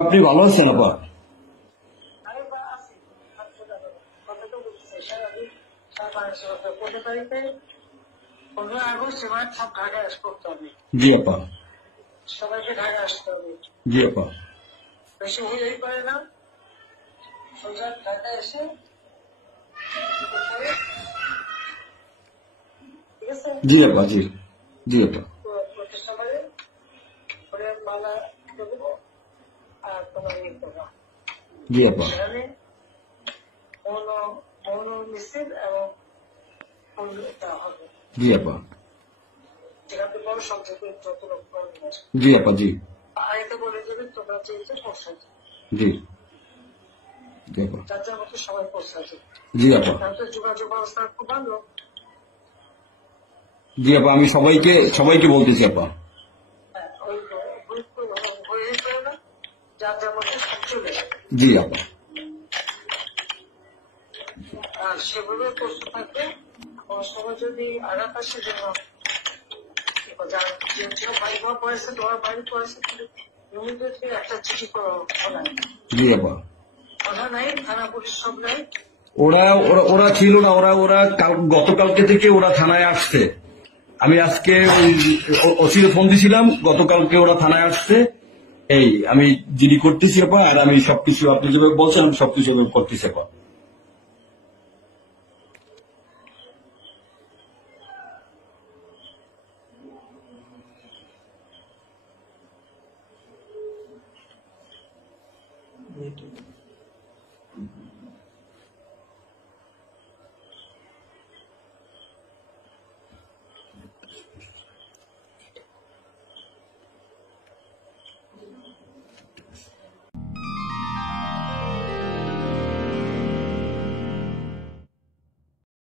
আপনি ভালো আছেন আপা? আমি আছি। কথা তো বলতেছি সারাদিন 15 তারিখে 15 আগস্ট এবার সব ঢাকায় করতে হবে। জি আপা। সবাইকে ঢাকা আসতে হবে। জি আপা। বেশি হলেই পারে না, সোজা ঢাকায় এসে ঠিক আছে জি আপা। জি জি আপা। প্রতিষ্ঠানে করে মালা দেবো আর তোমার ইয়ে করবা। জি আপা। সেখানে মৌন মৌন মিছিল এবং ফুল দেওয়া হবে। জি আপা। যেখান থেকে বড় সব থেকে যত লোক করবে। জি আপা। জি আগে বলে দেবে তোমরা চেয়েছে পৌঁছাতে। জি জি আপা। যার যার মতো সবাই পৌঁছাতে। জি আপা। তাহলে যোগাযোগ ব্যবস্থা খুব ভালো। জি আপা, আমি সবাইকে বলতেছি আপা। হ্যাঁ, ওই হয়ে করে না, যার যার মধ্যে চলে যাবে। জি আপা। আর সেভাবে প্রস্তুত থাকবে। আমার সময় যদি আঘাত আসে জন্য বাড়ি ঘর পড়েছে, তোমার বাড়ি পড়েছে, ইমিডিয়েটলি একটা চিঠি করা জি আপা। কথা নাই, থানা পুলিশ সব নাই। ওরা ওরা ওরা ছিল না, ওরা গতকালকে থেকে ওরা থানায় আসছে। আমি আজকে ওই ওসিকে ফোন দিছিলাম, গতকালকে ওরা থানায় আসছে। এই আমি জিডি করতেছি আপা, আর আমি সবকিছু আপনি যেভাবে বলছেন আমি সবকিছু করতেছি আপা। Thank you.